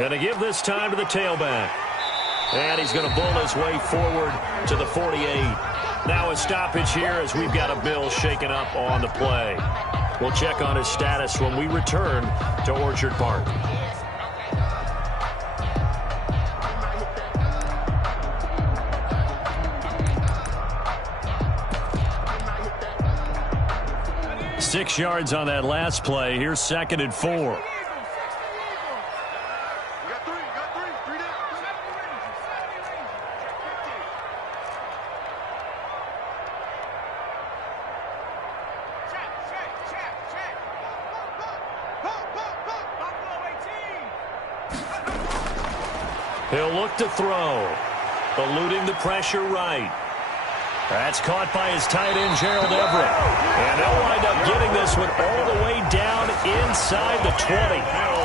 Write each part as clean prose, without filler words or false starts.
Going to give this time to the tailback. And he's going to bull his way forward to the 48. Now a stoppage here as we've got a Bill shaken up on the play. We'll check on his status when we return to Orchard Park. Six yards on that last play. Here's 2nd and 4. He'll look to throw. Eluding the pressure right. That's caught by his tight end, Gerald Everett. And they'll wind up getting this one all the way down inside the 20.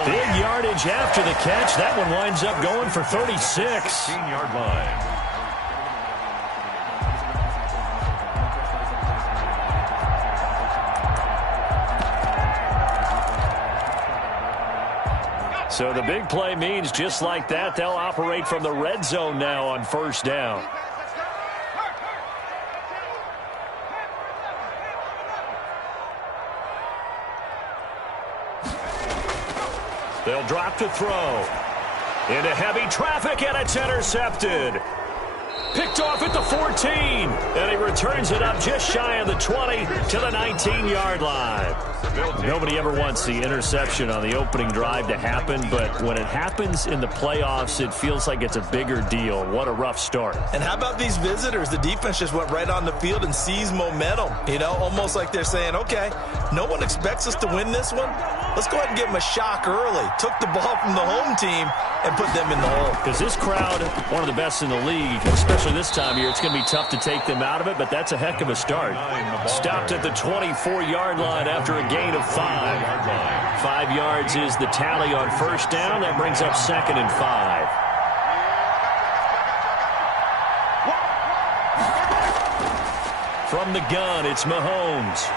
Big yardage after the catch. That one winds up going for 36. 15-yard line. So the big play means just like that, they'll operate from the red zone now on 1st down. They'll drop to throw. Into heavy traffic, and it's intercepted. Picked off at the 14. And he returns it up just shy of the 20 to the 19-yard line. Nobody ever wants the interception on the opening drive to happen, but when it happens in the playoffs, it feels like it's a bigger deal. What a rough start. And how about these visitors? The defense just went right on the field and seized momentum. You know, almost like they're saying, okay, no one expects us to win this one. Let's go ahead and give them a shock early. Took the ball from the home team and put them in the hole. Because this crowd, one of the best in the league, especially this time of year, it's going to be tough to take them out of it, but that's a heck of a start. Stopped at the 24-yard line after a gain of 5. 5 yards is the tally on 1st down. That brings up 2nd and 5. From the gun, it's Mahomes.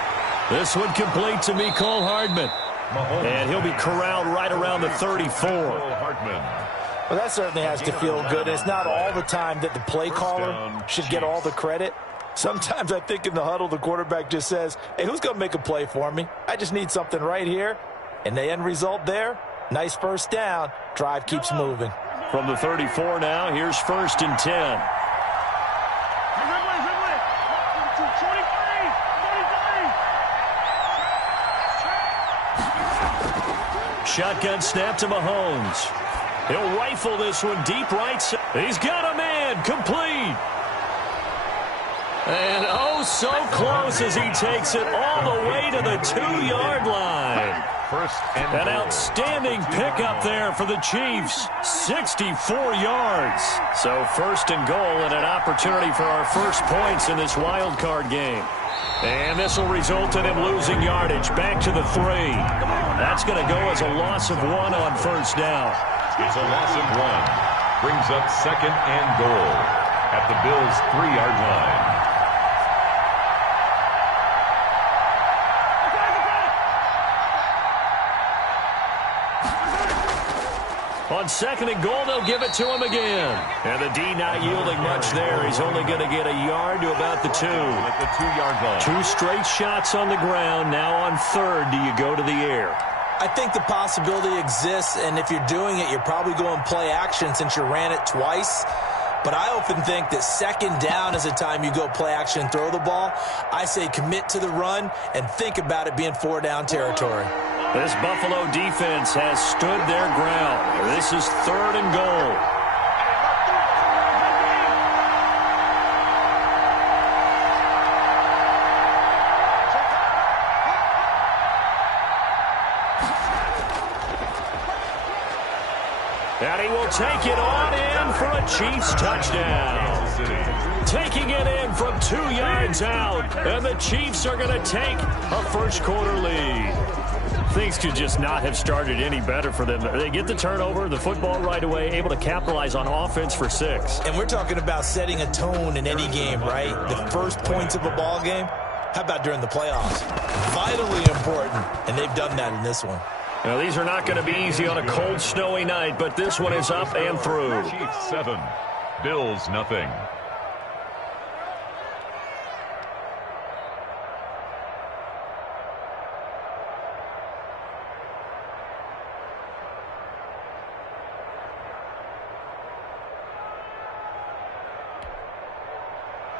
This one complete to Mecole Hardman. And he'll be corralled right around the 34. Well, that certainly has to feel good. It's not all the time that the play caller should get all the credit. Sometimes I think in the huddle, the quarterback just says, hey, who's going to make a play for me? I just need something right here. And the end result there, nice 1st down. Drive keeps moving. From the 34 now, here's 1st and 10. Shotgun snap to Mahomes. He'll rifle this one deep right side. He's got a man. Complete. And oh, so close as he takes it all the way to the 2-yard line. An outstanding pickup there for the Chiefs. 64 yards. So 1st and goal and an opportunity for our first points in this wild card game. And this will result in him losing yardage. Back to the 3. That's going to go as a loss of 1 on 1st down. It's a loss of 1. Brings up 2nd and goal at the Bills' 3-yard line. On 2nd and goal, they'll give it to him again. And the D not yielding much there. He's only going to get a yard to about the 2. At the 2-yard line. 2 straight shots on the ground. Now on 3rd, do you go to the air? I think the possibility exists, and if you're doing it, you're probably going play action since you ran it twice. But I often think that 2nd down is the time you go play action and throw the ball. I say commit to the run and think about it being 4-down territory. This Buffalo defense has stood their ground. This is 3rd and goal. And he will take it on in for a Chiefs touchdown. Taking it in from 2 yards out. And the Chiefs are going to take a 1st quarter lead. Things could just not have started any better for them. They get the turnover, the football right away, able to capitalize on offense for 6. And we're talking about setting a tone in any game, right? The first points of a ball game. How about during the playoffs? Vitally important, and they've done that in this one. Now, these are not going to be easy on a cold, snowy night, but this one is up and through. Chiefs 7, Bills nothing.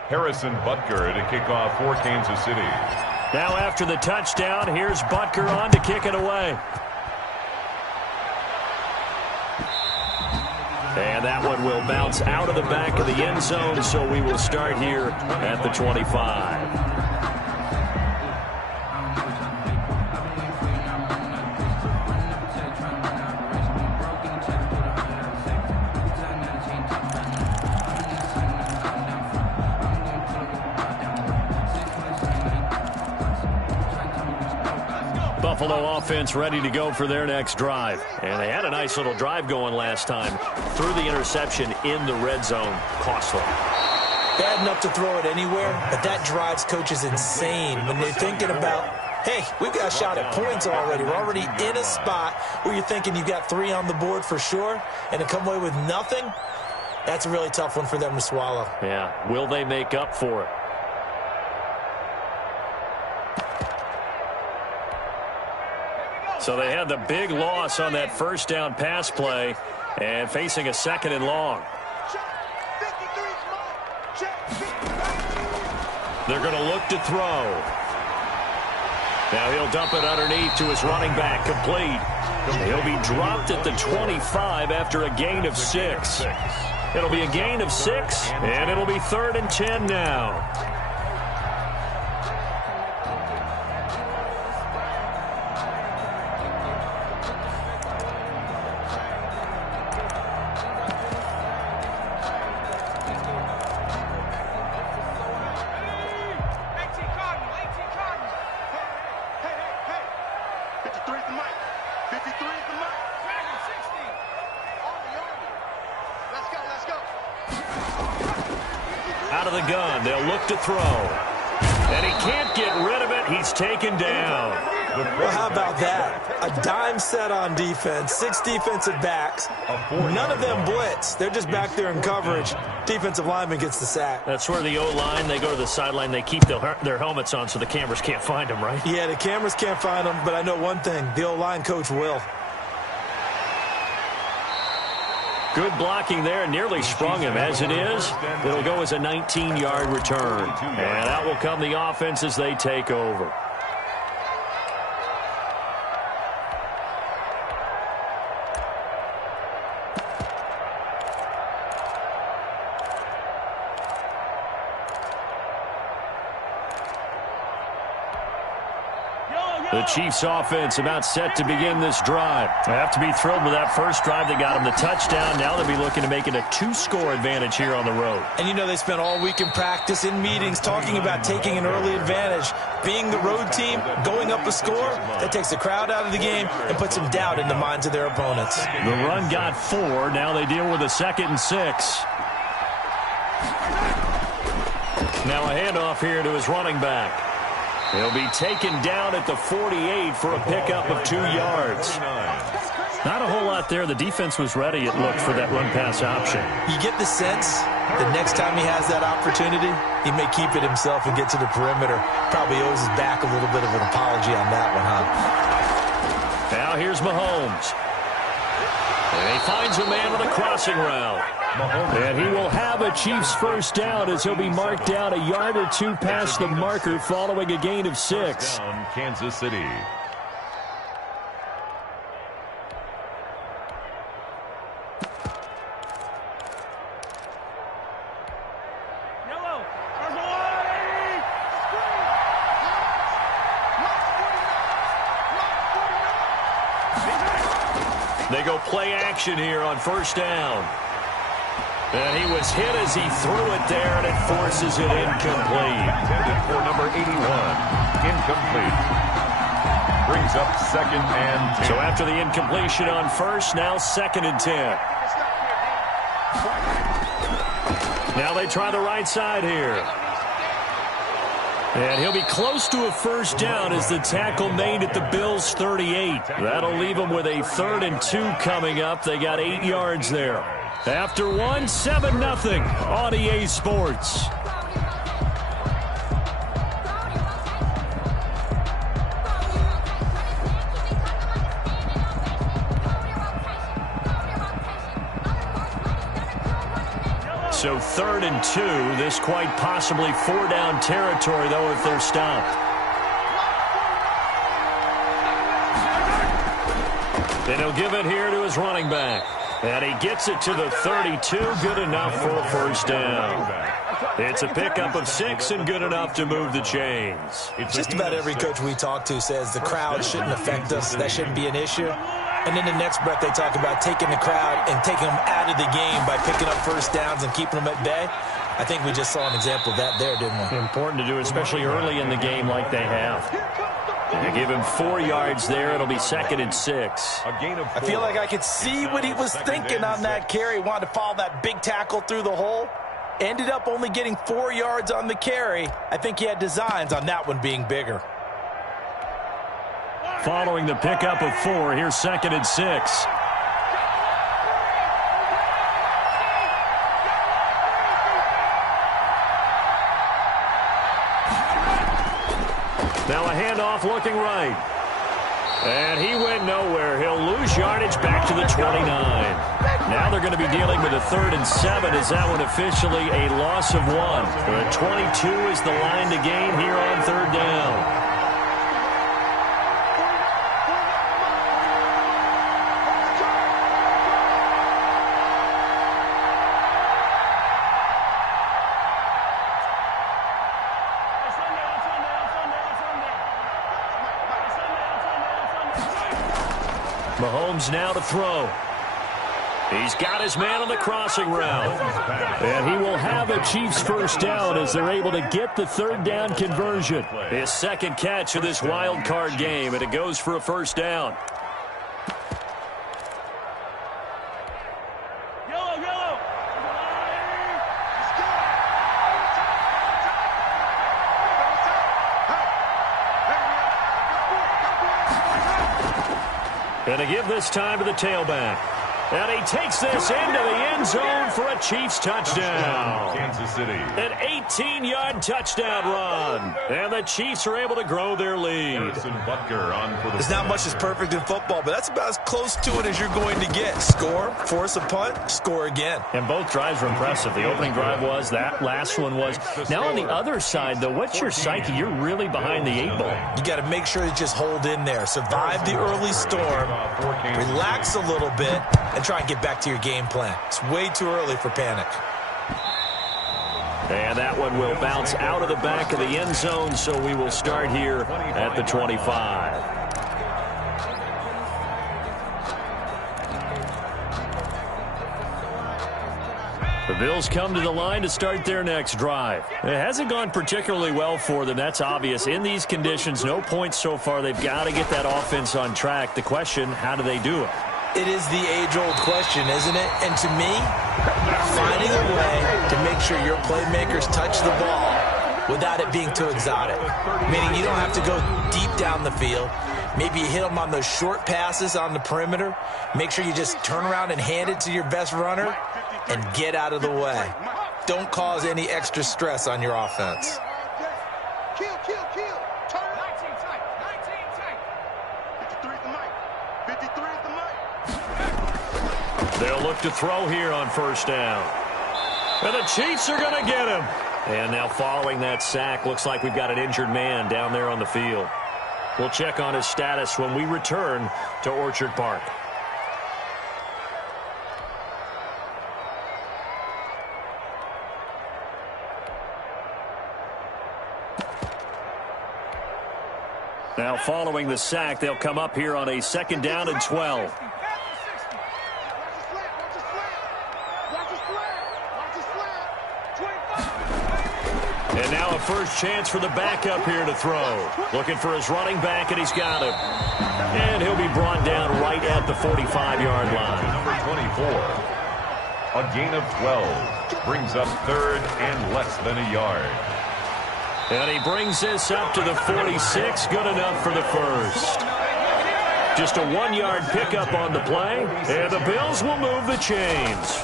Harrison Butker to kick off for Kansas City. Now after the touchdown, here's Butker on to kick it away. And that one will bounce out of the back of the end zone, so we will start here at the 25. Buffalo offense ready to go for their next drive. And they had a nice little drive going last time. Threw the interception in the red zone. Costly. Bad enough to throw it anywhere, but that drives coaches insane when they're thinking about, hey, we've got a shot at points already. We're already in a spot where you're thinking you've got 3 on the board for sure, and to come away with nothing, that's a really tough one for them to swallow. Yeah, will they make up for it? So they had the big loss on that first down pass play and facing a 2nd and long. They're going to look to throw. Now he'll dump it underneath to his running back, complete. He'll be dropped at the 25 after a gain of 6. It'll be a gain of 6, and it'll be 3rd and 10 now. Out of the gun, they'll look to throw. And he can't get rid of it. He's taken down. Well, how about that? A dime set on defense, 6 defensive backs. None of them blitz. They're just back there in coverage. Defensive lineman gets the sack. That's where the O-line, they go to the sideline, they keep their helmets on so the cameras can't find them, right? Yeah, the cameras can't find them, but I know one thing. The O-line coach will. Good blocking there, nearly sprung him. As it is, it'll go as a 19-yard return. And out will come the offense as they take over. The Chiefs offense about set to begin this drive. They have to be thrilled with that first drive. They got them the touchdown. Now they'll be looking to make it a 2-score advantage here on the road. And you know they spent all week in practice, in meetings, talking about taking an early advantage. Being the road team, going up a score, that takes the crowd out of the game and puts some doubt in the minds of their opponents. The run got 4. Now they deal with a 2nd and 6. Now a handoff here to his running back. He'll be taken down at the 48 for a pickup of 2 yards. Not a whole lot there. The defense was ready, it looked, for that run-pass option. You get the sense that next time he has that opportunity, he may keep it himself and get to the perimeter. Probably owes his back a little bit of an apology on that one, huh? Now here's Mahomes. And he finds a man on the crossing route. And he will have a Chiefs first down as he'll be marked down a yard or 2 past the marker following a gain of 6. Kansas City. They go play action here on first down. And he was hit as he threw it there, and it forces it incomplete. Intended for number 81. Incomplete. Brings up 2nd and 10. So after the incompletion on first, now 2nd and 10. Now they try the right side here. And he'll be close to a first down as the tackle made at the Bills' 38. That'll leave them with a 3rd and 2 coming up. They got 8 yards there. After one, 7-0 on EA Sports. So 3rd and 2. This quite possibly 4-down territory, though, if they're stopped. And he'll give it here to his running back. And he gets it to the 32. Good enough for a first down. It's a pickup of 6 and good enough to move the chains. Just about every coach we talk to says the crowd shouldn't affect us. That shouldn't be an issue. And in the next breath, they talk about taking the crowd and taking them out of the game by picking up first downs and keeping them at bay. I think we just saw an example of that there, didn't we? Important to do, especially early in the game like they have. They give him 4 yards there. It'll be 2nd and 6. I feel like I could see what he was thinking on that carry. Wanted to follow that big tackle through the hole. Ended up only getting 4 yards on the carry. I think he had designs on that one being bigger. Following the pickup of 4, here's 2nd and 6. Now a handoff looking right. And he went nowhere. He'll lose yardage back to the 29. Now they're going to be dealing with a 3rd and 7. Is that one officially a loss of 1? The 22 is the line to gain here on 3rd down. Mahomes now to throw. He's got his man on the crossing route. And he will have a Chiefs first down as they're able to get the 3rd down conversion. His 2nd catch of this wild card game, and it goes for a first down. And a give this time to the tailback. And he takes this into the end zone for a Chiefs touchdown. Kansas City. An 18-yard touchdown run. And the Chiefs are able to grow their lead. There's not much that's perfect in football, but that's about as close to it as you're going to get. Score, force a punt, score again. And both drives were impressive. The opening drive was, that last one was. Now on the other side, though, what's your psyche? You're really behind the 8 ball. You got to make sure to just hold in there. Survive the early storm, relax a little bit, and try and get back to your game plan. It's way too early for panic. And that one will bounce out of the back of the end zone, so we will start here at the 25. The Bills come to the line to start their next drive. It hasn't gone particularly well for them. That's obvious. In these conditions, no points so far. They've got to get that offense on track. The question, how do they do it? It is the age-old question, isn't it? And to me, finding a way to make sure your playmakers touch the ball without it being too exotic. Meaning you don't have to go deep down the field. Maybe you hit them on those short passes on the perimeter. Make sure you just turn around and hand it to your best runner and get out of the way. Don't cause any extra stress on your offense. They'll look to throw here on first down. And the Chiefs are going to get him. And now following that sack, looks like we've got an injured man down there on the field. We'll check on his status when we return to Orchard Park. Now following the sack, they'll come up here on a 2nd down and 12. And now a first chance for the backup here to throw. Looking for his running back, and he's got him. And he'll be brought down right at the 45-yard line. Number 24. A gain of 12. Brings up 3rd and less than a yard. And he brings this up to the 46. Good enough for the first. Just a 1-yard pickup on the play, and the Bills will move the chains.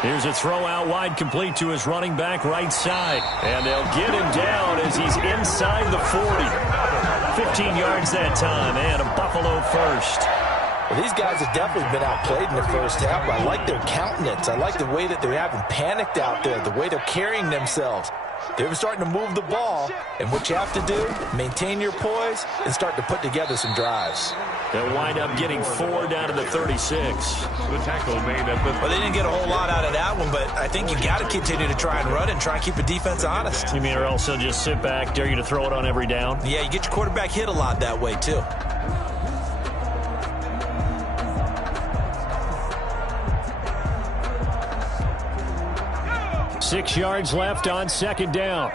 Here's a throw out wide, complete to his running back right side. And they'll get him down as he's inside the 40. 15 yards that time, and a Buffalo first. Well, these guys have definitely been outplayed in the first half. I like their countenance. I like the way that they haven't panicked out there, the way they're carrying themselves. They're starting to move the ball, and what you have to do, maintain your poise and start to put together some drives. They'll wind up getting 4 down to the 36. The tackle made at the... Well, they didn't get a whole lot out of that one, but I think you got to continue to try and run and try and keep the defense honest. You mean or also just sit back, dare you to throw it on every down? Yeah, you get your quarterback hit a lot that way, too. Six yards left on second down.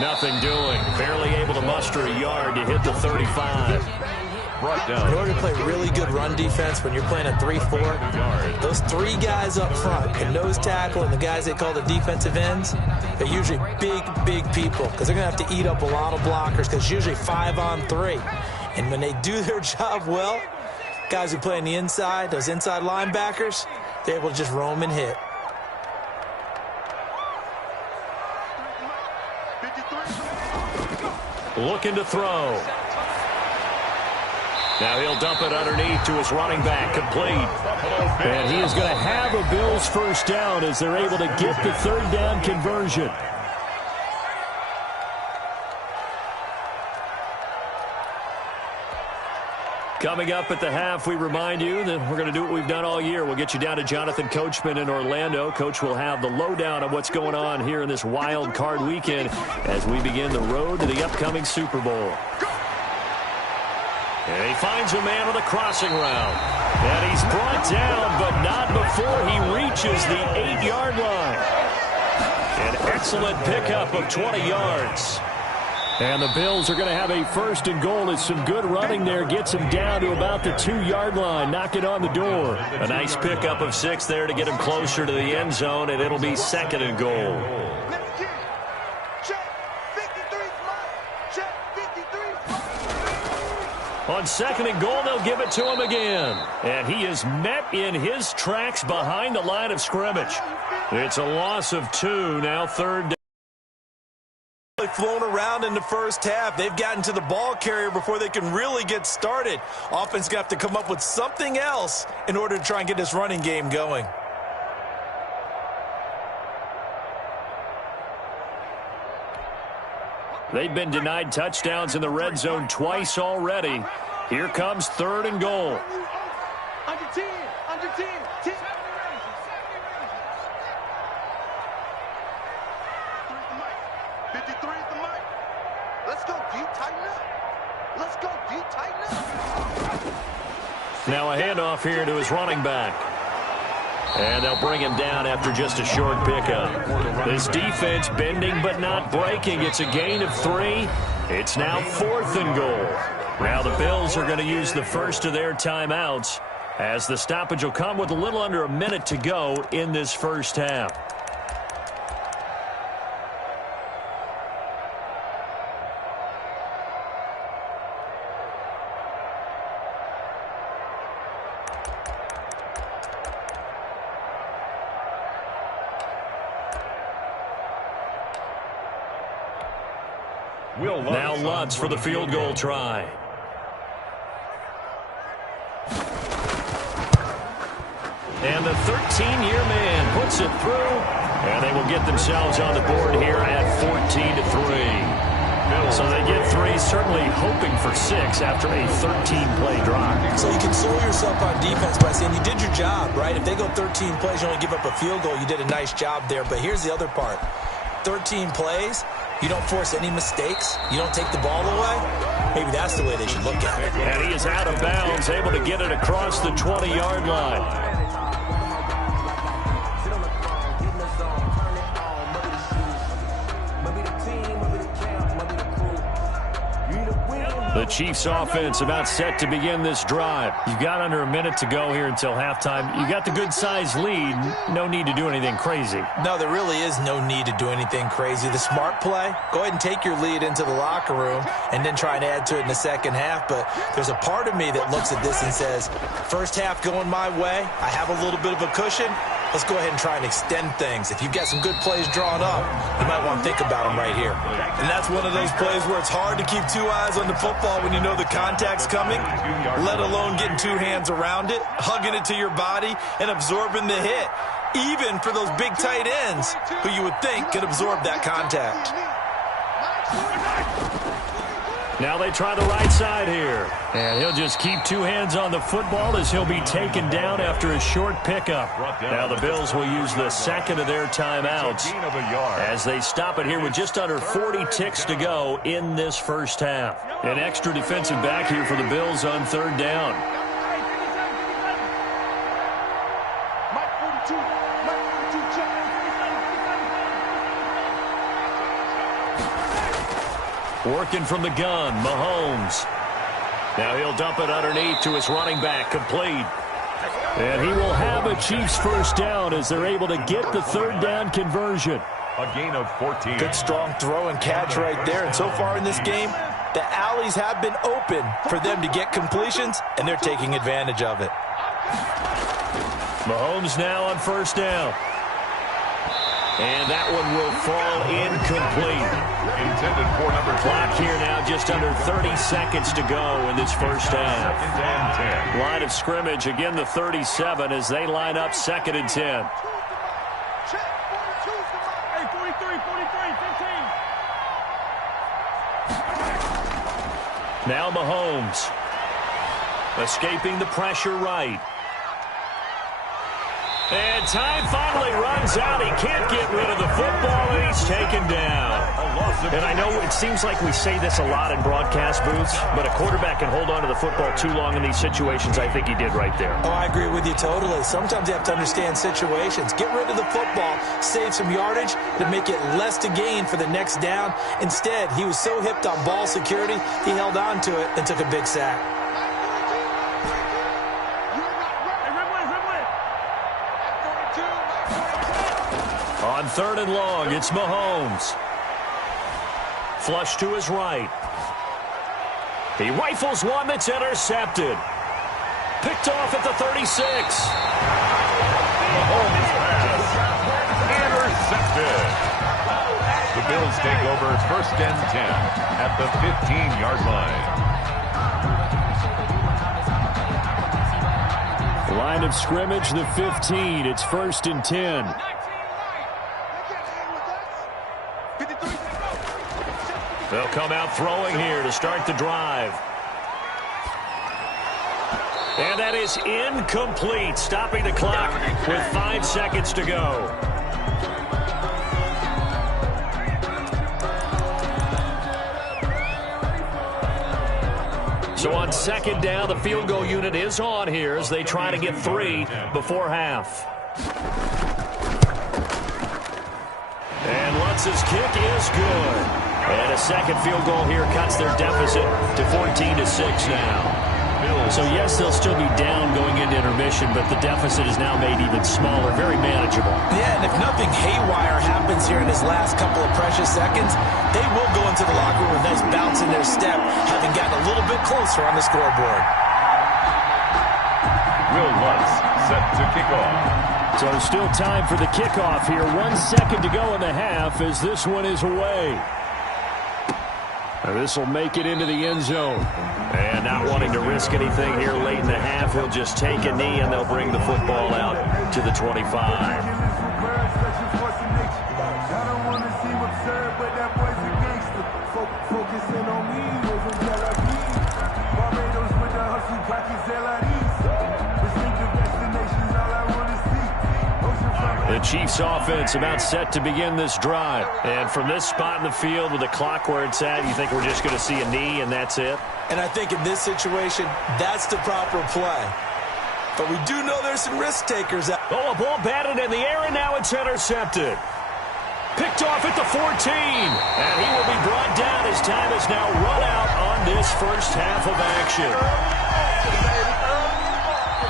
Nothing doing. Barely able to muster a yard to hit the 35. Brought down. In order to play really good run defense when you're playing a 3-4, those 3 guys up front, the nose tackle and the guys they call the defensive ends, they're usually big people because they're going to have to eat up a lot of blockers because it's usually 5-on-3. And when they do their job well, guys who play on the inside, those inside linebackers, they're able to just roam and hit. Looking to throw. Now he'll dump it underneath to his running back, complete. And he is going to have a Bills first down as they're able to get the third down conversion. Coming up at the half, we remind you that we're going to do what we've done all year. We'll get you down to Jonathan Coachman in Orlando. Coach will have the lowdown of what's going on here in this wild card weekend as we begin the road to the upcoming Super Bowl. And he finds a man on the crossing route. And he's brought down, but not before he reaches the 8-yard line. An excellent pickup of 20 yards. And the Bills are going to have a first and goal as some good running there gets him down to about the 2-yard line. Knock it on the door. A nice pickup of 6 there to get him closer to the end zone, and it'll be second and goal. On second and goal, they'll give it to him again. And he is met in his tracks behind the line of scrimmage. It's a loss of 2, now third down. Flown around in the first half. They've gotten to the ball carrier before they can really get started. Offense going to have to come up with something else in order to try and get this running game going. They've been denied touchdowns in the red zone twice already. Here comes third and goal. Under 10, under 10, 10. Now a handoff here to his running back. And they'll bring him down after just a short pickup. This defense bending but not breaking. It's a gain of 3. It's now fourth and goal. Now the Bills are going to use the first of their timeouts as the stoppage will come with a little under a minute to go in this first half. Now Lutz for the field goal try. And the 13-year man puts it through, and they will get themselves on the board here at 14-3. So they get 3, certainly hoping for 6 after a 13-play drive. So you console yourself on defense by saying you did your job, right? If they go 13 plays, you only give up a field goal, you did a nice job there. But here's the other part. 13 plays, you don't force any mistakes, you don't take the ball away. Maybe that's the way they should look at it. And he is out of bounds, able to get it across the 20-yard line. The Chiefs offense about set to begin this drive. You've got under a minute to go here until halftime. You got the good-sized lead. No need to do anything crazy. No, there really is no need to do anything crazy. The smart play, go ahead and take your lead into the locker room and then try and add to it in the second half. But there's a part of me that looks at this and says, first half going my way, I have a little bit of a cushion. Let's go ahead and try and extend things. If you've got some good plays drawn up, you might want to think about them right here. And that's one of those plays where it's hard to keep two eyes on the football when you know the contact's coming, let alone getting two hands around it, hugging it to your body, and absorbing the hit, even for those big tight ends who you would think could absorb that contact. Now they try the right side here. And he'll just keep two hands on the football as he'll be taken down after a short pickup. Now the Bills will use the second of their timeouts as they stop it here with just under 40 ticks to go in this first half. An extra defensive back here for the Bills on third down. Working from the gun, Mahomes. Now he'll dump it underneath to his running back, complete. And he will have a Chiefs first down as they're able to get the third down conversion. A gain of 14. Good strong throw and catch right there. And so far in this game, the alleys have been open for them to get completions, and they're taking advantage of it. Mahomes now on first down. And that one will fall incomplete. Intended for number 2. Clock here now just under 30 seconds to go in this first half. And 10. Line of scrimmage, again the 37 as they line up second and 10. Now Mahomes. Escaping the pressure right. And time finally runs out. He can't get rid of the football, and he's taken down. And I know it seems like we say this a lot in broadcast booths, but a quarterback can hold on to the football too long in these situations. I think he did right there. Oh, I agree with you totally. Sometimes you have to understand situations. Get rid of the football, save some yardage to make it less to gain for the next down. Instead, he was so hipped on ball security, he held on to it and took a big sack. On third and long, it's Mahomes. Flush to his right. He rifles one that's intercepted. Picked off at the 36. Mahomes pass. Intercepted. The Bills take over first and 10 at the 15-yard line. Line of scrimmage, the 15. It's first and 10. They'll come out throwing here to start the drive. And that is incomplete, stopping the clock with 5 seconds to go. So on second down, the field goal unit is on here as they try to get 3 before half. And Lutz's kick is good. And a second field goal here cuts their deficit to 14-6 now. So, yes, they'll still be down going into intermission, but the deficit is now made even smaller, very manageable. Yeah, and if nothing haywire happens here in his last couple of precious seconds, they will go into the locker room with a nice bounce in their step, having gotten a little bit closer on the scoreboard. Will Lutz set to kick off. So still time for the kickoff here. 1 second to go in the half as this one is away. This will make it into the end zone. And not wanting to risk anything here late in the half, he'll just take a knee and they'll bring the football out to the 25. The Chiefs offense about set to begin this drive. And from this spot in the field with the clock where it's at, you think we're just going to see a knee and that's it? And I think in this situation, that's the proper play. But we do know there's some risk takers out. Oh, a ball batted in the air, and now it's intercepted. Picked off at the 14. And he will be brought down as time has now run out on this first half of action.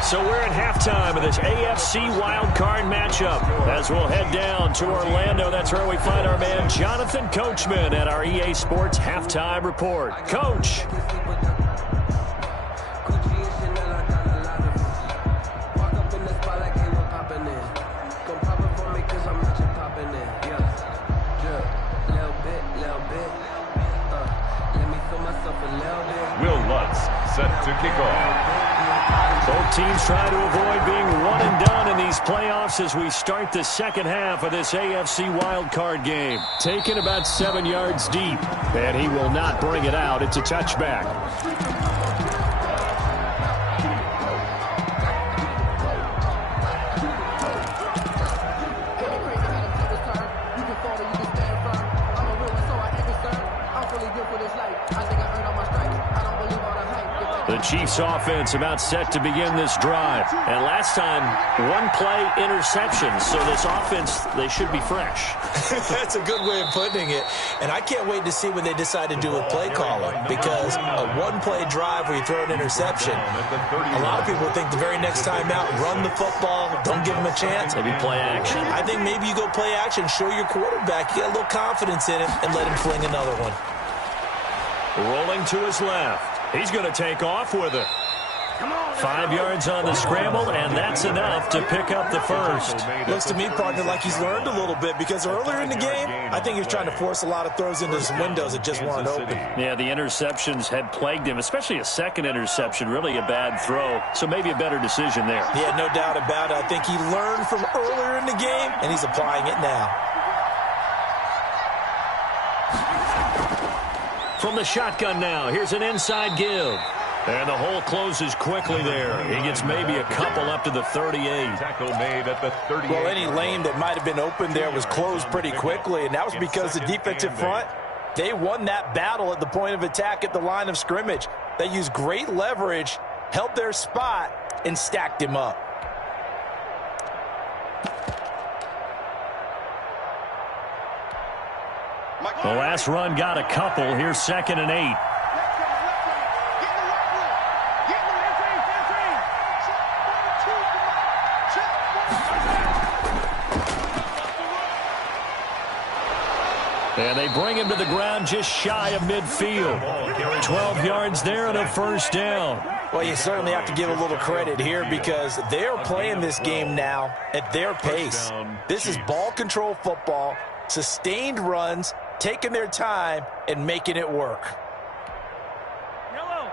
So we're at halftime of this AFC wildcard matchup. As we'll head down to Orlando, that's where we find our man Jonathan Coachman at our EA Sports Halftime Report. Coach. Will Lutz set to kick off. Both teams try to avoid being one and done in these playoffs as we start the second half of this AFC wildcard game. Taken about 7 yards deep, and he will not bring it out. It's a touchback. The Chiefs offense about set to begin this drive. And last time, one play interception. So this offense, they should be fresh. That's a good way of putting it. And I can't wait to see what they decide to do with play calling. Because a one-play drive where you throw an interception, a lot of people think the very next time out, run the football, don't give them a chance. Maybe play action. I think maybe you go play action, show your quarterback, you get a little confidence in him, and let him fling another one. Rolling to his left. He's going to take off with it. 5 yards on the scramble, and that's enough to pick up the first. Looks to me, partner, like he's learned a little bit because earlier in the game, I think he was trying to force a lot of throws into some windows that just weren't open. Yeah, the interceptions had plagued him, especially a second interception, really a bad throw. So maybe a better decision there. Yeah, no doubt about it. I think he learned from earlier in the game, and he's applying it now. From the shotgun now, here's an inside give. And the hole closes quickly there. He gets maybe a couple up to the 38. Tackle made at the 38. Well, any lane that might have been open there was closed pretty quickly, and that was because the defensive front, they won that battle at the point of attack at the line of scrimmage. They used great leverage, held their spot, and stacked him up. The last run got a couple. Here's 2nd and 8. And they bring him to the ground just shy of midfield. 12 yards there and a first down. Well, you certainly have to give a little credit here because they're playing this game now at their pace. This is ball control football, sustained runs, taking their time and making it work.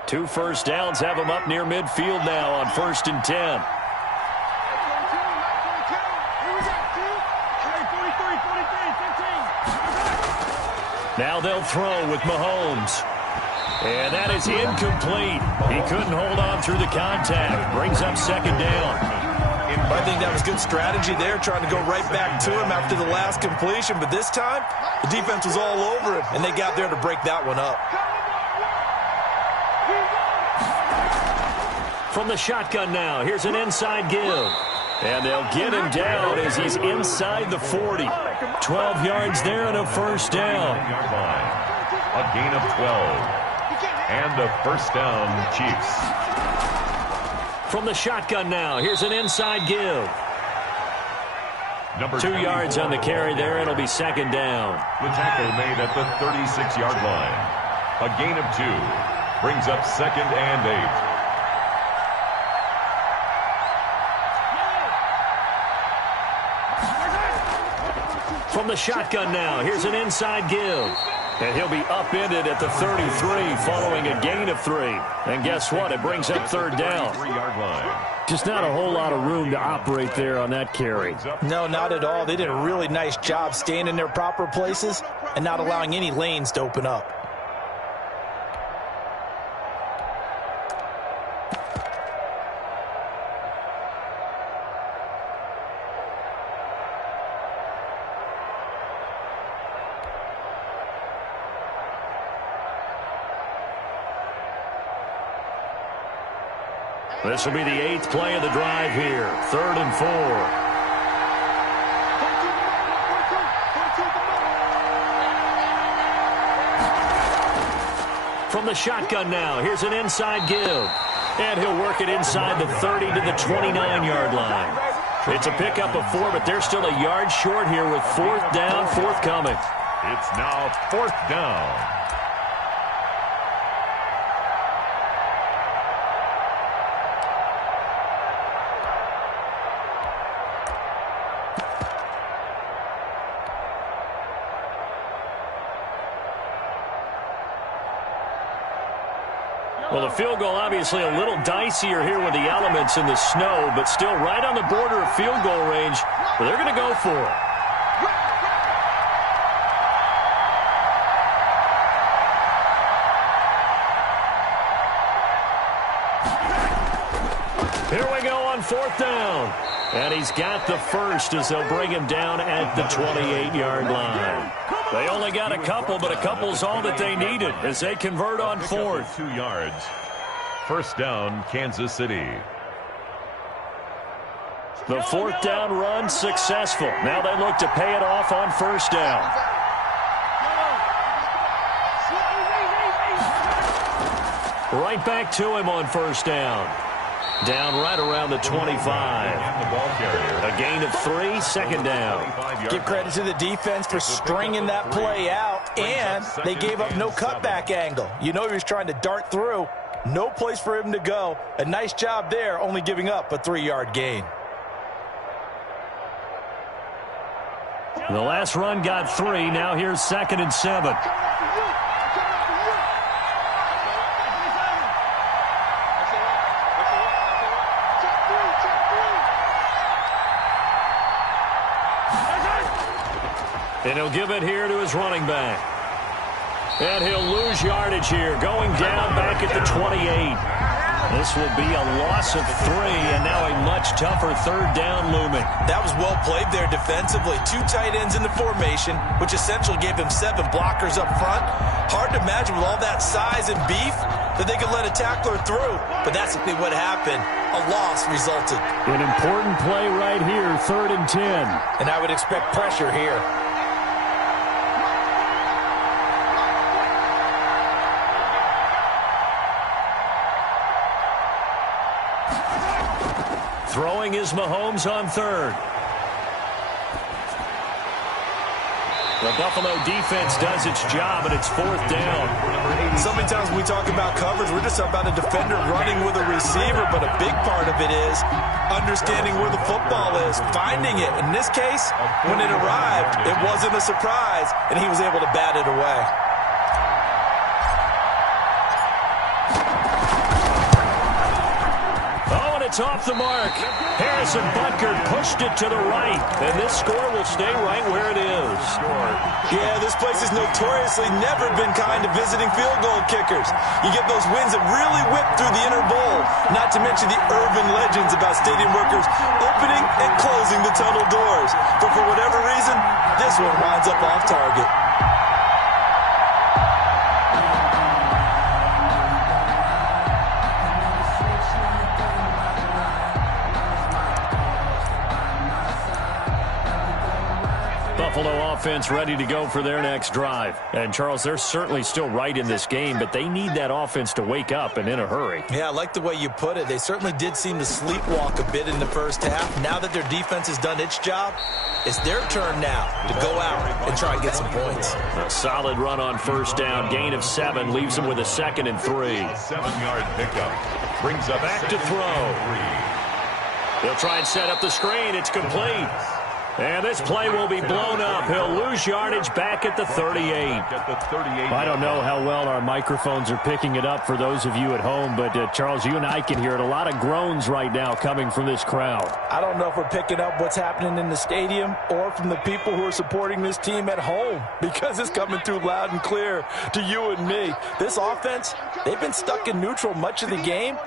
2 first downs have them up near midfield now on 1st and 10. Now they'll throw with Mahomes. And that is incomplete. He couldn't hold on through the contact. Brings up 2nd down. I think that was good strategy there, trying to go right back to him after the last completion. But this time, the defense was all over him, and they got there to break that one up. From the shotgun now, here's an inside give. And they'll get him down as he's inside the 40. 12 yards there and a first down. A gain of 12. And a first down, Chiefs. From the shotgun now, here's an inside give. 2 yards on the carry there, and it'll be 2nd down. The tackle made at the 36-yard line. A gain of 2. Brings up 2nd and 8. From the shotgun now, here's an inside give. And he'll be upended at the 33 following a gain of 3. And guess what? It brings up 3rd down. 3-yard line. Just not a whole lot of room to operate there on that carry. No, not at all. They did a really nice job staying in their proper places and not allowing any lanes to open up. This will be the 8th play of the drive here. 3rd and 4. from the shotgun now. Here's an inside give. And he'll work it inside the 30 to the 29-yard line. It's a pickup of 4, but they're still a yard short here with 4th down, forthcoming. It's now 4th down. Well, the field goal obviously a little dicier here with the elements in the snow, but still right on the border of field goal range. But they're going to go for it. Here we go on 4th down. And he's got the first as they'll bring him down at the 28-yard line. They only got a couple, but a couple's all that they needed as they convert on 4th. 2 yards. 1st down, Kansas City. The 4th down run successful. Now they look to pay it off on 1st down. Right back to him on 1st down. Down right around the 25. A gain of 3, 2nd down. Give credit to the defense for stringing that play out, and they gave up no cutback angle. You know he was trying to dart through. No place for him to go. A nice job there, only giving up a 3-yard gain. The last run got 3. Now here's 2nd and 7. And he'll give it here to his running back. And he'll lose yardage here, going down back at the 28. This will be a loss of 3, and now a much tougher 3rd down looming. That was well played there defensively. 2 tight ends in the formation, which essentially gave him 7 blockers up front. Hard to imagine with all that size and beef that they could let a tackler through. But that's what happened. A loss resulted. An important play right here, 3rd and 10. And I would expect pressure here. Throwing is Mahomes on 3rd. The Buffalo defense does its job, and it's 4th down. So many times when we talk about coverage, we're just about a defender running with a receiver, but a big part of it is understanding where the football is, finding it. In this case, when it arrived, it wasn't a surprise, and he was able to bat it away. It's off the mark. Harrison Butker pushed it to the right, and this score will stay right where it is. Yeah, this place has notoriously never been kind to visiting field goal kickers. You get those wins that really whip through the inner bowl, not to mention the urban legends about stadium workers opening and closing the tunnel doors. But for whatever reason, this one winds up off target. Buffalo offense ready to go for their next drive. And, Charles, they're certainly still right in this game, but they need that offense to wake up and in a hurry. Yeah, I like the way you put it. They certainly did seem to sleepwalk a bit in the first half. Now that their defense has done its job, it's their turn now to go out and try and get some points. A solid run on 1st down. Gain of 7 leaves them with a 2nd and 3. 7-yard pickup. Brings up back to throw. They'll try and set up the screen. It's complete. And this play will be blown up. He'll lose yardage back at the 38. I don't know how well our microphones are picking it up for those of you at home, but Charles, you and I can hear it. A lot of groans right now coming from this crowd. I don't know if we're picking up what's happening in the stadium or from the people who are supporting this team at home, because it's coming through loud and clear to you and me. This offense, they've been stuck in neutral much of the game,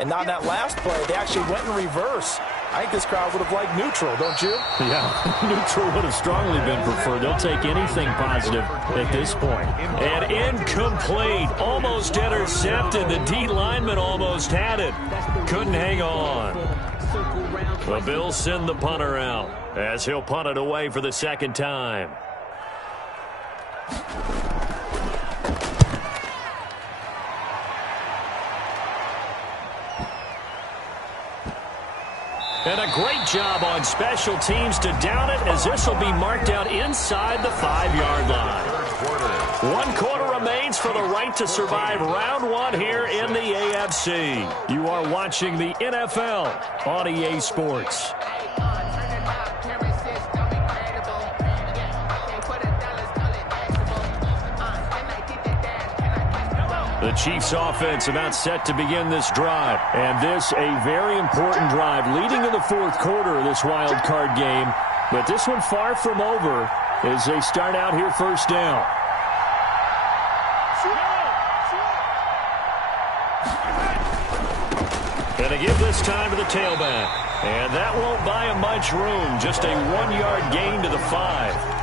and on that last play, they actually went in reverse. I think this crowd would have liked neutral, don't you? Yeah, neutral would have strongly been preferred. They'll take anything positive at this point. And incomplete. Almost intercepted. The D lineman almost had it. Couldn't hang on. The Bills send the punter out as he'll punt it away for the 2nd time. And a great job on special teams to down it, as this will be marked out inside the 5-yard line. 1 quarter remains for the right to survive round 1 here in the AFC. You are watching the NFL on EA Sports. The Chiefs offense about set to begin this drive. And this a very important drive leading to the 4th quarter of this wild card game. But this one far from over as they start out here first down. And they give this time to the tailback. And that won't buy him much room. Just a 1-yard gain to the 5.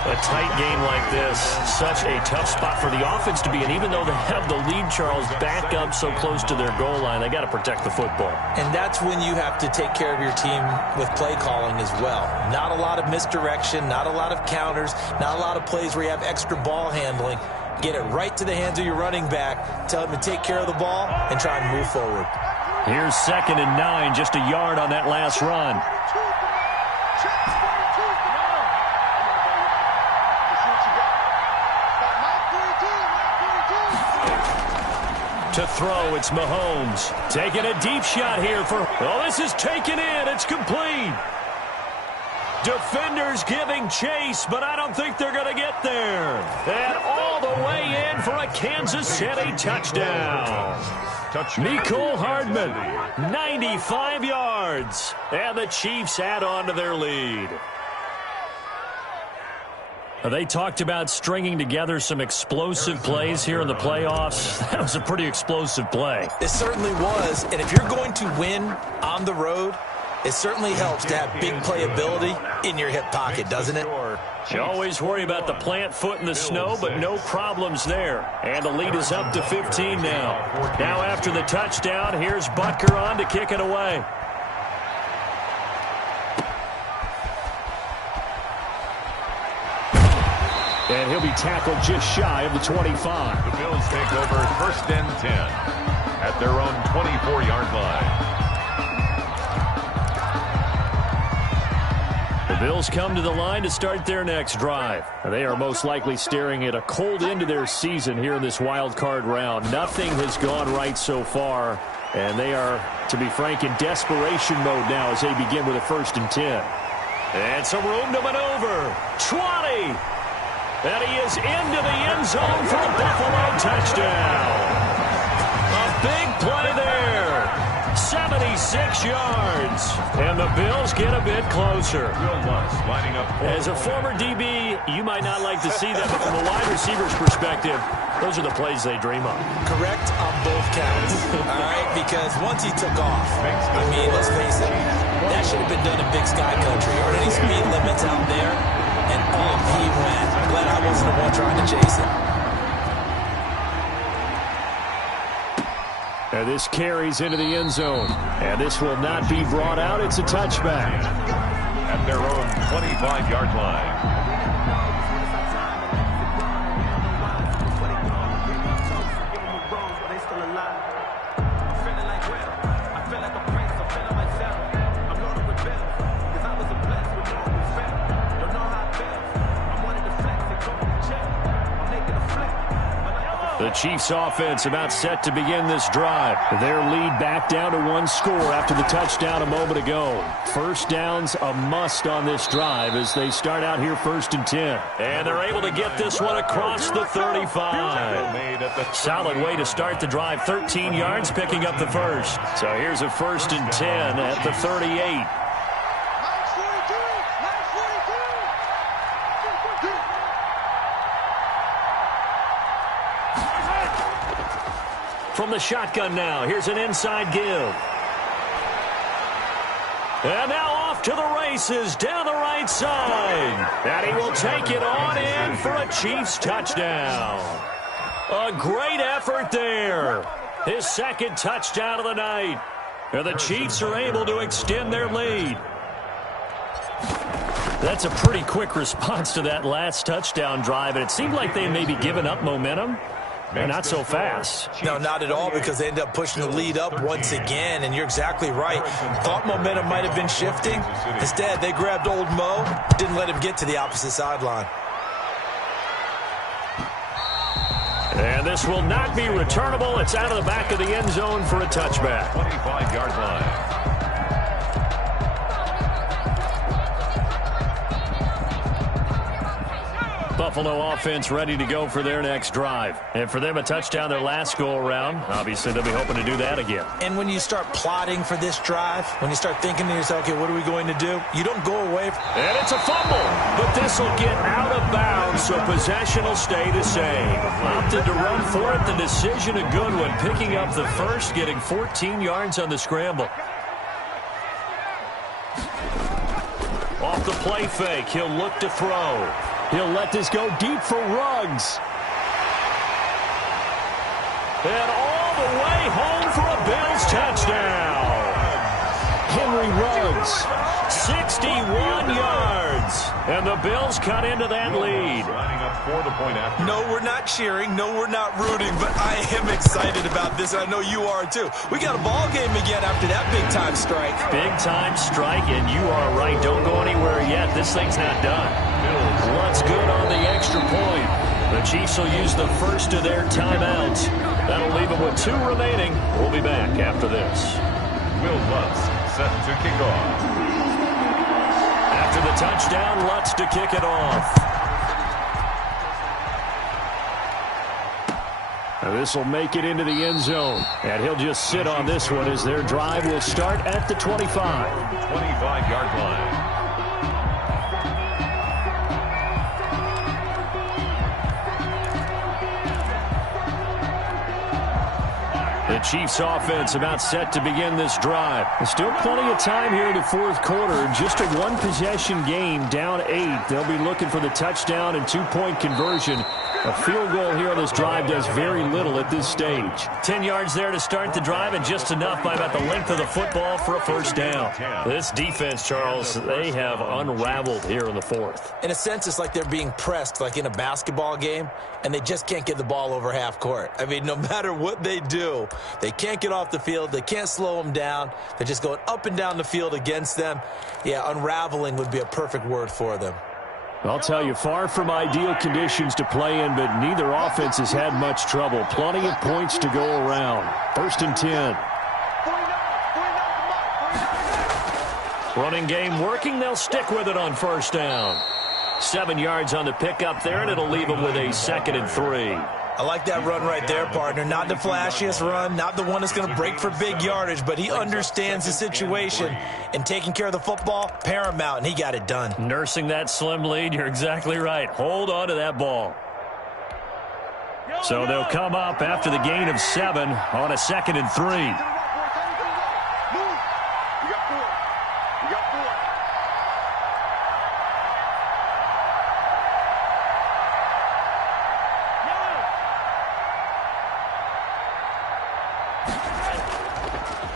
A tight game like this, such a tough spot for the offense to be in. Even though they have the lead, Charles, back up so close to their goal line, they got to protect the football. And that's when you have to take care of your team with play calling as well. Not a lot of misdirection, not a lot of counters, not a lot of plays where you have extra ball handling. Get it right to the hands of your running back, tell him to take care of the ball, and try and move forward. Here's 2nd and 9, just a yard on that last run. To throw, it's Mahomes. Taking a deep shot here for... Oh, this is taken in. It's complete. Defenders giving chase, but I don't think they're going to get there. And all the way in for a Kansas City touchdown. Mecole Hardman, 95 yards. And the Chiefs add on to their lead. They talked about stringing together some explosive plays here in the playoffs. That was a pretty explosive play. It certainly was. And if you're going to win on the road, it certainly helps to have big playability in your hip pocket, doesn't it? You always worry about the plant foot in the snow, but no problems there. And the lead is up to 15 now. Now after the touchdown, here's Butker on to kick it away. And he'll be tackled just shy of the 25. The Bills take over 1st and 10 at their own 24-yard line. The Bills come to the line to start their next drive. They are most likely staring at a cold end to their season here in this wild card round. Nothing has gone right so far, and they are, to be frank, in desperation mode now as they begin with a 1st and 10. And some room to maneuver. 20. And he is into the end zone for a Buffalo touchdown. A big play there. 76 yards. And the Bills get a bit closer. As a former DB, you might not like to see that, but from a wide receiver's perspective, those are the plays they dream of. Correct on both counts. All right, because once he took off, I mean, let's face it, that should have been done in Big Sky Country. Aren't any speed limits out there? And off he went. Glad I wasn't the one trying to chase him. And this carries into the end zone. And this will not be brought out. It's a touchback. At their own 25-yard line. The Chiefs offense about set to begin this drive. Their lead back down to 1 score after the touchdown a moment ago. 1st downs a must on this drive as they start out here 1st and 10. And they're able to get this one across the 35. Solid way to start the drive. 13 yards, picking up the 1st. So here's a 1st and 10 at the 38. From the shotgun now, here's an inside give. And now off to the races down the right side. And he will take it on in for a Chiefs touchdown. A great effort there. His 2nd touchdown of the night. And the Chiefs are able to extend their lead. That's a pretty quick response to that last touchdown drive, and it seemed like they may be giving up momentum. Not so fast. No, not at all, because they end up pushing the lead up once again, and you're exactly right. Thought momentum might have been shifting. Instead, they grabbed old Mo, didn't let him get to the opposite sideline. And this will not be returnable. It's out of the back of the end zone for a touchback. 25-yard line. Buffalo offense ready to go for their next drive. And for them, a touchdown their last go-around. Obviously, they'll be hoping to do that again. And when you start plotting for this drive, when you start thinking to yourself, okay, what are we going to do? You don't go away. And it's a fumble, but this will get out of bounds, so possession will stay the same. Opted to run for it. The decision a good one, picking up the first, getting 14 yards on the scramble. Off the play fake, he'll look to throw. He'll let this go deep for Ruggs. And all the way home for a Bills touchdown. Henry Ruggs, 61 yards. And the Bills cut into that lead. No, we're not cheering. No, we're not rooting. But I am excited about this. I know you are, too. We got a ball game again after that big-time strike. Big-time strike, and you are right. Don't go anywhere yet. This thing's not done. Lutz good on the extra point. The Chiefs will use the first of their timeouts. That'll leave them with 2 remaining. We'll be back after this. Will Lutz set to kick off. After the touchdown, Lutz to kick it off. Now this will make it into the end zone. And he'll just sit on this one as their drive will start at the 25. 25-yard line. The Chiefs offense about set to begin this drive. There's still plenty of time here in the fourth quarter. Just a one-possession game, down 8. They'll be looking for the touchdown and 2-point conversion. A field goal here on this drive does very little at this stage. 10 yards there to start the drive, and just enough by about the length of the football for a first down. This defense, Charles, they have unraveled here in the fourth. In a sense, it's like they're being pressed, like in a basketball game, and they just can't get the ball over half court. I mean, no matter what they do, they can't get off the field. They can't slow them down. They're just going up and down the field against them. Yeah, unraveling would be a perfect word for them. I'll tell you, far from ideal conditions to play in, but neither offense has had much trouble. Plenty of points to go around. 1st and 10. Running game working. They'll stick with it on first down. 7 yards on the pickup there, and it'll leave them with a 2nd and 3. I like that run right there, partner. Not the flashiest run, not the one that's going to break for big yardage, but he understands the situation, and taking care of the football, paramount, and he got it done. Nursing that slim lead, you're exactly right. Hold on to that ball. So they'll come up after the gain of 7 on a 2nd and 3.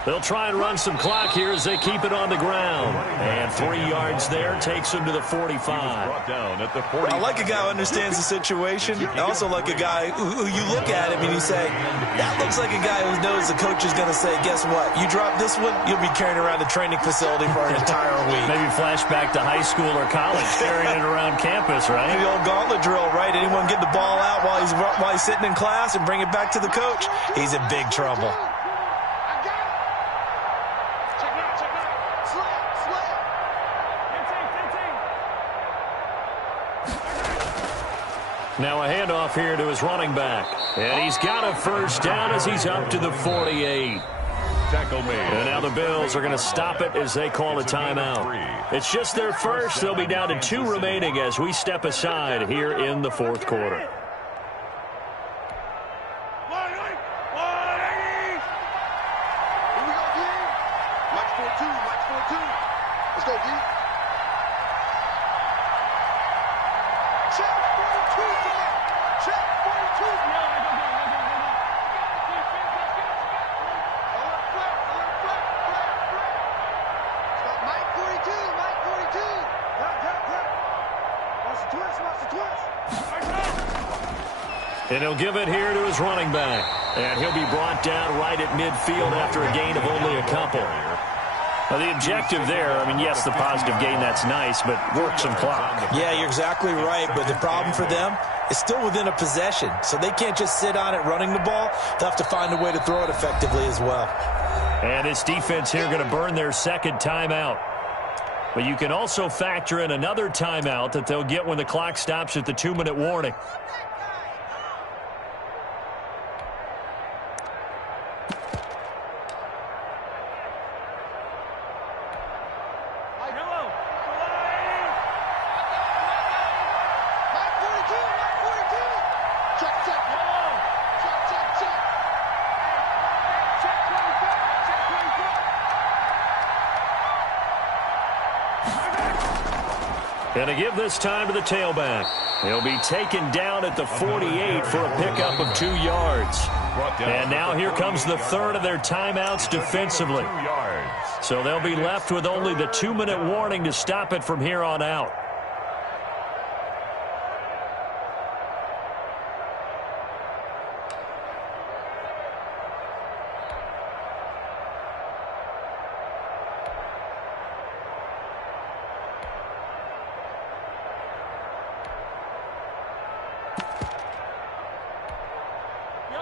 They'll try and run some clock here as they keep it on the ground. And 3 yards there takes them to the 45. I like a guy who understands the situation. I also like a guy who you look at him and you say, that looks like a guy who knows the coach is going to say, guess what? You drop this one, you'll be carrying around the training facility for an entire week. Maybe flashback to high school or college, carrying it around campus, right? The old gauntlet drill, right? Anyone get the ball out while he's sitting in class and bring it back to the coach? He's in big trouble. Now a handoff here to his running back. And he's got a first down as he's up to the 48. Tackle made. And now the Bills are going to stop it as they call a timeout. It's just their first. They'll be down to 2 remaining as we step aside here in the fourth quarter. And he'll give it here to his running back. And he'll be brought down right at midfield after a gain of only a couple. Now, the objective there, I mean, yes, the positive gain, that's nice, but work some clock. Yeah, you're exactly right, but the problem for them is still within a possession, so they can't just sit on it running the ball. They'll have to find a way to throw it effectively as well. And this defense here going to burn their second timeout. But you can also factor in another timeout that they'll get when the clock stops at the 2-minute warning. And to give this time to the tailback. He'll be taken down at the 48 for a pickup of 2 yards. And now here comes the third of their timeouts defensively. So they'll be left with only the 2-minute warning to stop it from here on out.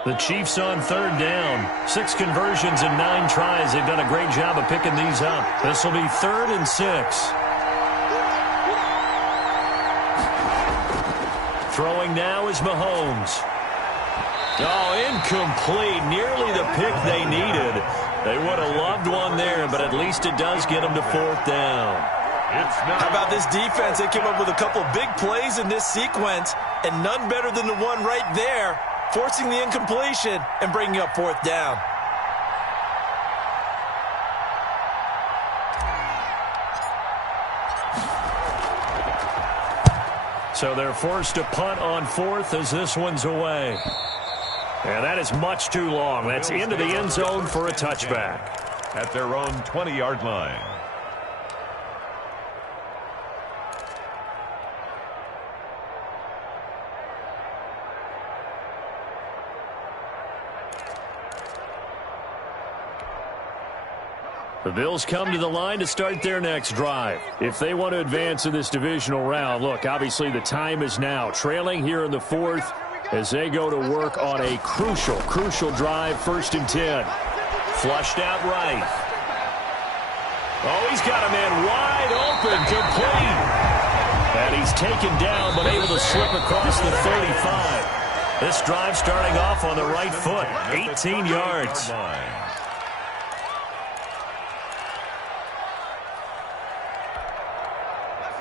The Chiefs on third down. 6 conversions and 9 tries. They've done a great job of picking these up. This will be 3rd and 6. Throwing now is Mahomes. Oh, incomplete. Nearly the pick they needed. They would have loved one there, but at least it does get them to 4th down. How about this defense? They came up with a couple big plays in this sequence, and none better than the one right there, forcing the incompletion and bringing up 4th down. So they're forced to punt on 4th as this one's away. And that is much too long. That's into the end zone for a touchback. At their own 20-yard line. The Bills come to the line to start their next drive. If they want to advance in this divisional round, look, obviously the time is now. Trailing here in the 4th as they go to work on a crucial drive, 1st and 10. Flushed out right. Oh, he's got a man wide open, complete. And he's taken down, but able to slip across the 35. This drive starting off on the right foot, 18 yards.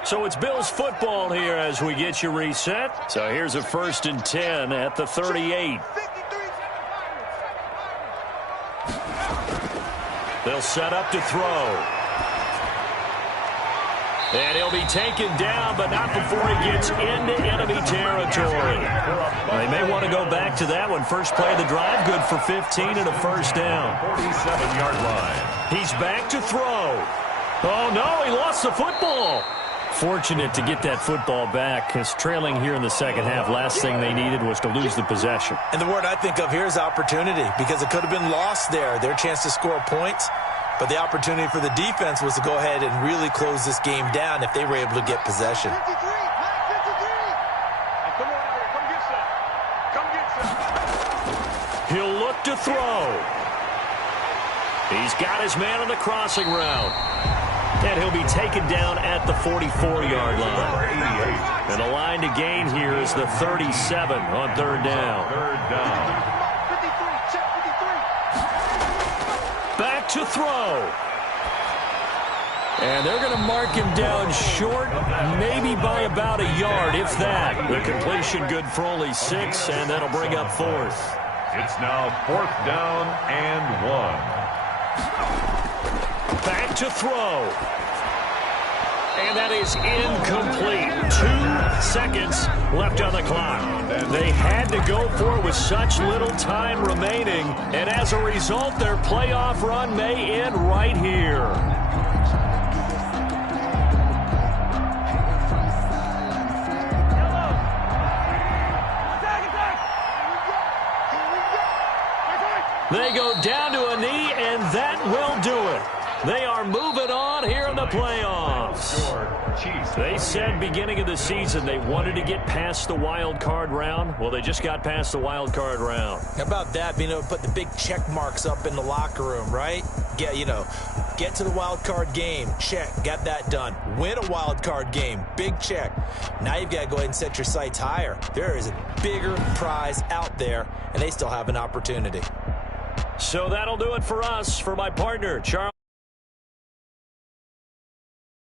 So it's Bills football here as we get you reset. So here's a 1st and 10 at the 38. They'll set up to throw. And he'll be taken down, but not before he gets into enemy territory. They may want to go back to that one. First play of the drive, good for 15 and a 1st down. 47-yard line. He's back to throw. Oh, no, he lost the football. Fortunate to get that football back, because trailing here in the second half, last thing they needed was to lose the possession. And the word I think of here is opportunity, because it could have been lost there, their chance to score points. But the opportunity for the defense was to go ahead and really close this game down if they were able to get possession. He'll look to throw. He's got his man on the crossing route. And he'll be taken down at the 44-yard line. And the line to gain here is the 37 on 3rd down. Back to throw. And they're going to mark him down short, maybe by about a yard, if that. The completion good for only 6, and that'll bring up 4th. It's now 4th down and 1. Back to throw. And that is incomplete. 2 seconds left on the clock. They had to go for it with such little time remaining. And as a result, their playoff run may end right here. They go down to a knee, and that will do it. They are moving on here in the playoffs. They said beginning of the season they wanted to get past the wild card round. Well, they just got past the wild card round. How about that, being able to put the big check marks up in the locker room, right? Get to the wild card game. Check. Got that done. Win a wild card game. Big check. Now you've got to go ahead and set your sights higher. There is a bigger prize out there, and they still have an opportunity. So that'll do it for us. For my partner, Charles.